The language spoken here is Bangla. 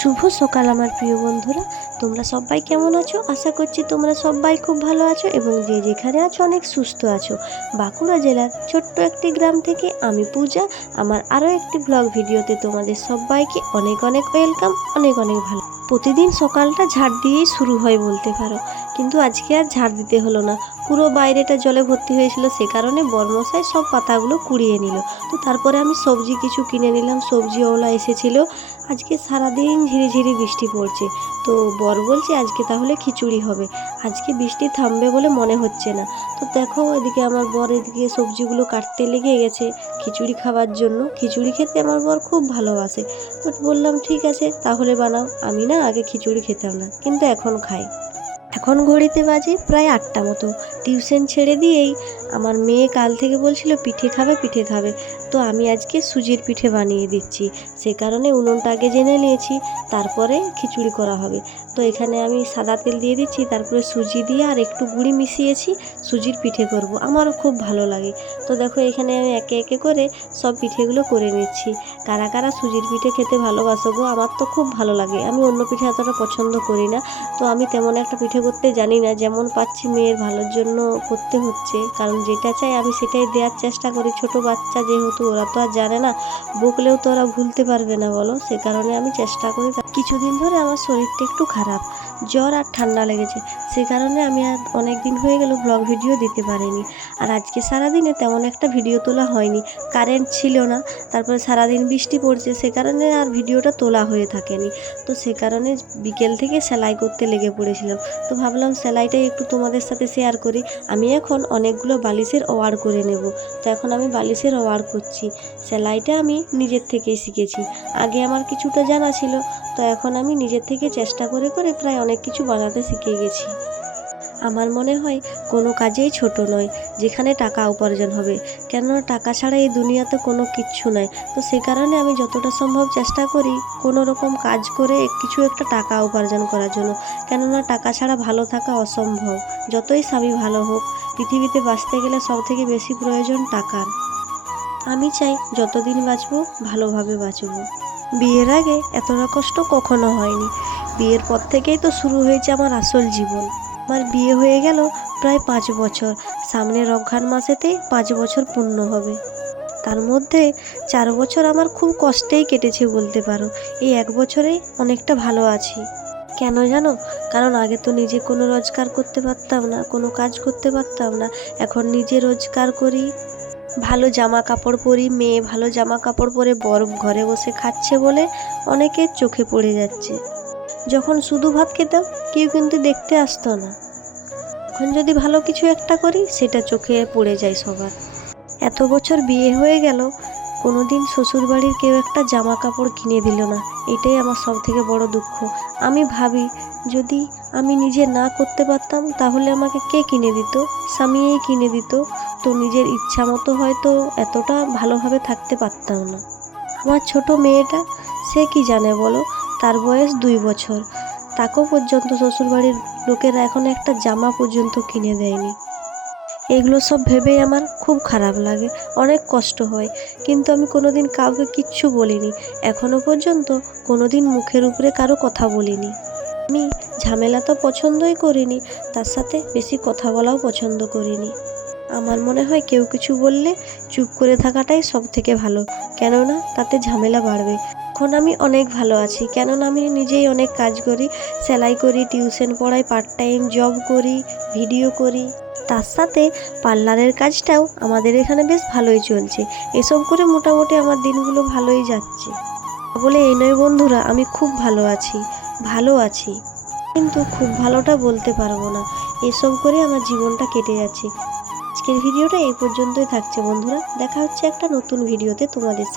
শুভ সকাল আমার প্রিয় বন্ধুরা। তোমরা সবাই কেমন আছো? আশা করছি তোমরা সবাই খুব ভালো আছো এবং যে যেখানে আছো অনেক সুস্থ আছো। বাঁকুড়া জেলার ছোট্ট একটি গ্রাম থেকে আমি পূজা। আমার আরও একটি ব্লগ ভিডিওতে তোমাদের সবাইকে অনেক অনেক ওয়েলকাম, অনেক অনেক ভালো। প্রতিদিন সকালটা ঝাড় দিয়েই শুরু হয় বলতে পারো। কিন্তু আজকে আর ঝাড় দিতে হলো না। পুরো বাইরেটা জলে ভর্তি হয়েছিল সে কারণে বর্মশাই সব পাতাগুলো কুড়িয়ে নিল। তো তারপরে আমি সবজি কিছু কিনে নিলাম সবজিওয়ালা এসেছিল। আজকে সারাদিন ঝিরিঝিরি বৃষ্টি পড়ছে। তো বর বলছে, আজকে তাহলে খিচুড়ি হবে। আজকে বৃষ্টি থামবে বলে মনে হচ্ছে না। তো দেখো, এদিকে আমার বর এদিকে সবজিগুলো কাটতে লেগে গেছে খিচুড়ি খাওয়ার জন্য। খিচুড়ি খেতে আমার বর খুব ভালোবাসে। তো বললাম, ঠিক আছে, তাহলে বানাও। আমি না আগে খিচুড়ি খেতাম না, কিন্তু এখন খাই। এখন ঘড়িতে বাজে প্রায় আটটা মতো। টিউশন ছেড়ে দিয়েই আমার মেয়ে কাল থেকে বলছিল পিঠে খাবে পিঠে খাবে। তো আমি আজকে সুজির পিঠে বানিয়ে দিচ্ছি। সে কারণে উনুনটা আগে জেনে নিয়েছি, তারপরে খিচুড়ি করা হবে। তো এখানে আমি সাদা তেল দিয়ে দিচ্ছি, তারপরে সুজি দিয়ে আর একটু গুঁড়ি মিশিয়েছি, সুজির পিঠে করব। আমারও খুব ভালো লাগে। তো দেখো এখানে আমি একে একে করে সব পিঠেগুলো করে নিচ্ছি। কারা কারা সুজির পিঠে খেতে ভালোবাসো গো, আমার তো খুব ভালো লাগে। আমি অন্য পিঠে এতটা পছন্দ করি না। তো আমি তেমন একটা পিঠে করতে জানি না, যেমন পাচ্ছি মেয়ের ভালোর জন্য করতে হচ্ছে, কারণ যেটা চাই আমি সেটাই দেওয়ার চেষ্টা করি। ছোট বাচ্চা যেহেতু, ওরা তো আর জানে না। বকলেও তো ওরা ভুলতে পারবে না, বলো? সে কারণে আমি চেষ্টা করি। কিছুদিন ধরে আমার শরীরটা একটু খারাপ। জ্বর আর ঠান্ডা লেগেছে। সে কারণে আমি আর অনেক দিন হয়ে গেল ব্লগ ভিডিও দিতে পারিনি। আর আজকে সারাদিনে তেমন একটা ভিডিও তোলা হয়নি। কারেন্ট ছিল না। তারপরে সারাদিন বৃষ্টি পড়ছে। সে কারণে আর ভিডিওটা তোলা হয়ে থাকেনি। তো সে কারণে বিকেল থেকে সেলাই করতে লেগে পড়েছিলাম। তো ভাবলাম সেলাইটাই একটু তোমাদের সাথে শেয়ার করি। আমি এখন অনেকগুলো বালিশের ওয়ার করে নেব। তো এখন আমি বালিশের ওয়ার করছি। সেলাইটা আমি নিজের থেকেই শিখেছি। আগে আমার কিছুটা জানা ছিল, তো এখন আমি নিজের থেকে চেষ্টা করে করে প্রায় অনেক কিছু বানাতে শিখে গেছি। আমার মনে হয় কোনো কাজেই ছোট নয়, যেখানে টাকা উপার্জন হবে। কেননা টাকা ছাড়া এই দুনিয়াতে কোনো কিচ্ছু নাই। তো সে কারণে আমি যতটা সম্ভব চেষ্টা করি কোনো রকম কাজ করে কিছু একটা টাকা উপার্জন করার জন্য। কেননা টাকা ছাড়া ভালো থাকা অসম্ভব। যতই স্বামী ভালো হোক পৃথিবীতে বাঁচতে গেলে সব থেকে বেশি প্রয়োজন টাকার। আমি চাই যতদিন বাঁচবো, ভালোভাবে বাঁচবো। বিয়ের আগে এতটা কষ্ট কখনো হয়নি। বিয়ের পর থেকেই তো শুরু হয়েছে আমার আসল জীবন। আমার বিয়ে হয়ে গেল প্রায় পাঁচ বছর। সামনের অঘ্রাণ মাসেতেই পাঁচ বছর পূর্ণ হবে। তার মধ্যে চার বছর আমার খুব কষ্টেই কেটেছে বলতে পারো। এই এক বছরেই অনেকটা ভালো আছি। কেন জানো? কারণ আগে তো নিজে কোনো রোজগার করতে পারতাম না, কোনো কাজ করতে পারতাম না। এখন নিজে রোজগার করি, ভালো জামা কাপড় পরি, মেয়ে ভালো জামা কাপড় পরে বর ঘরে বসে খাচ্ছে বলে অনেকের চোখে পড়ে যাচ্ছে। যখন শুধু ভাত খেতাম, কেউ কিন্তু দেখতে আসতো না। এখন যদি ভালো কিছু একটা করি, সেটা চোখে পড়ে যায় সবার। এত বছর বিয়ে হয়ে গেল কোনো দিন শ্বশুরবাড়ির কেউ একটা জামা কাপড় কিনে দিল না। এটাই আমার সব থেকে বড় দুঃখ। আমি ভাবি, যদি আমি নিজে না করতে পারতাম, তাহলে আমাকে কে কিনে দিত? স্বামীই কিনে দিত। তো নিজের ইচ্ছা মতো হয়তো এতটা ভালোভাবে থাকতে পারতাম না। আমার ছোট মেয়েটা, সে কি জানে বলো? তার বয়স দুই বছর। তাকেও পর্যন্ত শ্বশুরবাড়ির লোকেরা এখন একটা জামা পর্যন্ত কিনে দেয়নি। এগুলো সব ভেবেই আমার খুব খারাপ লাগে, অনেক কষ্ট হয়। কিন্তু আমি কোনোদিন কাউকে কিচ্ছু বলিনি, এখনও পর্যন্ত কোনোদিন মুখের উপরে কারও কথা বলিনি। আমি ঝামেলা তো পছন্দই করিনি, তার সাথে বেশি কথা বলাও পছন্দ করিনি। আমার মনে হয় কেউ কিছু বললে চুপ করে থাকাটাই সব থেকে ভালো, কেননা তাতে ঝামেলা বাড়বে। এখন আমি অনেক ভালো আছি, কেননা আমি নিজেই অনেক কাজ করি, সেলাই করি, টিউশন পড়াই পার্ট টাইম জব করি ভিডিও করি। তার সাথে পার্লারের কাজটাও আমাদের এখানে বেশ ভালোই চলছে। এসব করে মোটামুটি আমার দিনগুলো ভালোই যাচ্ছে। বলে এই নয় বন্ধুরা, আমি খুব ভালো আছি ভালো আছি। কিন্তু খুব ভালোটা বলতে পারব না। এসব করে আমার জীবনটা কেটে যাচ্ছে। আজকের ভিডিওটা এই পর্যন্তই থাকছে বন্ধুরা। দেখা হচ্ছে একটা নতুন ভিডিওতে তোমাদের